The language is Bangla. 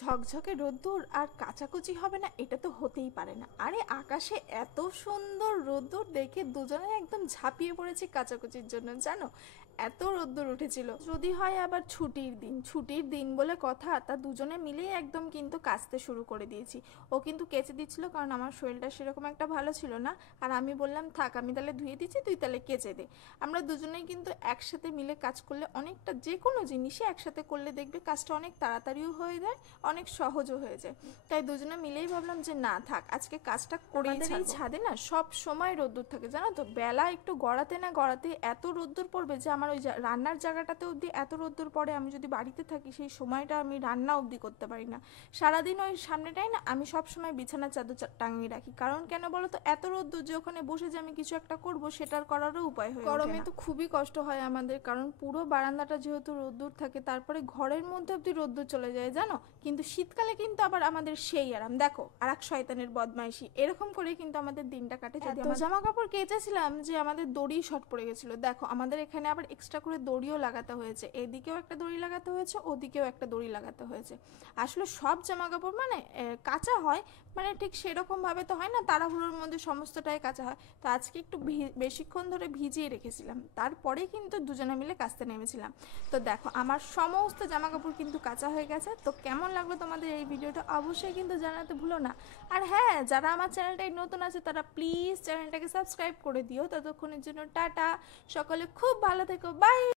ঝকঝকে রোদ্দুর আর কাচাকুচি হবে না, এটা তো হতেই পারে না। আরে আকাশে এত সুন্দর রোদ্দুর দেখে দুজনে একদম ঝাঁপিয়ে পড়েছি কাচাকুচির জন্য, জানো। এত রোদ্দুর উঠেছিল। যদি হয় আবার ছুটির দিন বলে কথা, তা দুজনে মিলেই একদম কিন্তু কাচতে শুরু করে দিয়েছি। ও কিন্তু কেচে দিচ্ছিল, কারণ আমার শরীরটা সেরকম একটা ভালো ছিল না। আর আমি বললাম থাক, আমি তাহলে ধুয়ে দিচ্ছি, তুই তাহলে কেচে দে। আমরা দুজনেই কিন্তু একসাথে মিলে কাজ করলে অনেকটা, যে কোনো জিনিসই একসাথে করলে দেখবে কাজটা অনেক তাড়াতাড়িও হয়ে যায়, অনেক সহজও হয়ে যায়। তাই দুজনে মিলেই ভাবলাম যে না থাক, আজকে কাজটা করেই ছাড়বো। আমাদের এই ছাদে না সব সময় রোদ্দুর থাকে, জানো তো। বেলা একটু গড়াতে না গড়াতে এত রোদ্দুর পড়বে যে আমার ওই রান্নার জায়গাটাতে অবধি এত রোদ্দুর পড়ে। আমি যদি বাড়িতে থাকি সেই সময়টা আমি রান্না অবধি করতে পারি না। সারাদিন ওই সামনেটাই না আমি সব সময় বিছানার চাদর টাঙিয়ে রাখি। কারণ কেন বলো তো, এত রোদ্দুর যে ওখানে বসে যে আমি কিছু একটা করব সেটার করারও উপায় হয়ে ওঠে না। গরমে তো খুবই কষ্ট হয় আমাদের, কারণ পুরো বারান্দাটা যেহেতু রোদ্দুর থাকে, তারপরে ঘরের মধ্যে অবধি রোদ্দুর চলে যায়, জানো। কিন্তু শীতকালে কিন্তু আবার আমাদের সেই আরাম, দেখো আর এক শয়তানের বদমাইশি, এরকম করে কিন্তু আমাদের দিনটা কাটে। যদি জামা কাপড় কেচেছিলাম যে আমাদের দড়ি শর্ট পড়ে গেছিল, দেখো আমাদের এখানে আবার এক্সট্রা করে দড়িও লাগাতে হয়েছে। এদিকেও একটা দড়ি লাগাতে হয়েছে, ওদিকেও একটা দড়ি লাগাতে হয়েছে। আসলে সব জামা কাপড় মানে কাঁচা হয়, মানে ঠিক সেরকম ভাবে তো হয় না, তাড়াহুড়োর মধ্যে সমস্তটাই কাঁচা হয়। তো আজকে একটু বেশিক্ষণ ধরে ভিজিয়ে রেখেছিলাম, তারপরে কিন্তু দুজনে মিলে কাচতে নেমেছিলাম। তো দেখো আমার সমস্ত জামা কাপড় কিন্তু কাঁচা হয়ে গেছে। তো কেমন লাগলো তোমাদের এই ভিডিওটা অবশ্যই কিন্তু জানাতে ভুলো না। আর হ্যাঁ, যারা আমার চ্যানেলটাই নতুন আছে তারা প্লিজ চ্যানেলটাকে সাবস্ক্রাইব করে দিও। ততক্ষণের জন্য টাটা, সকলে খুব ভালো থেকো, বাই।